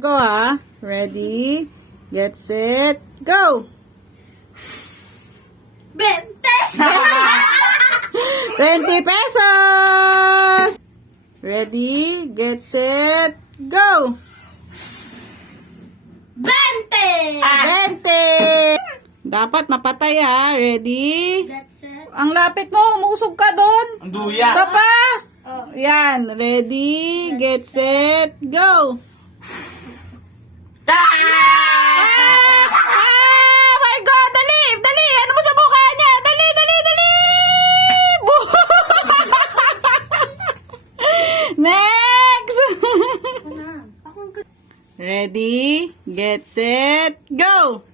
Go ha. Ready, get set, go! 20! 20 pesos! Ready, get set, go! 20! 20! Dapat mapatay ha. Ready? That's it. Ang lapit mo, umusog ka doon. Ang duya. Isa pa. Oh. Yan, ready, get set, go! Ah! Ah! My God! Dali! Dali! Ano mo sa mukha niya? Dali! Dali! Dali! Next! Ano? Ako Ready? Get set, go!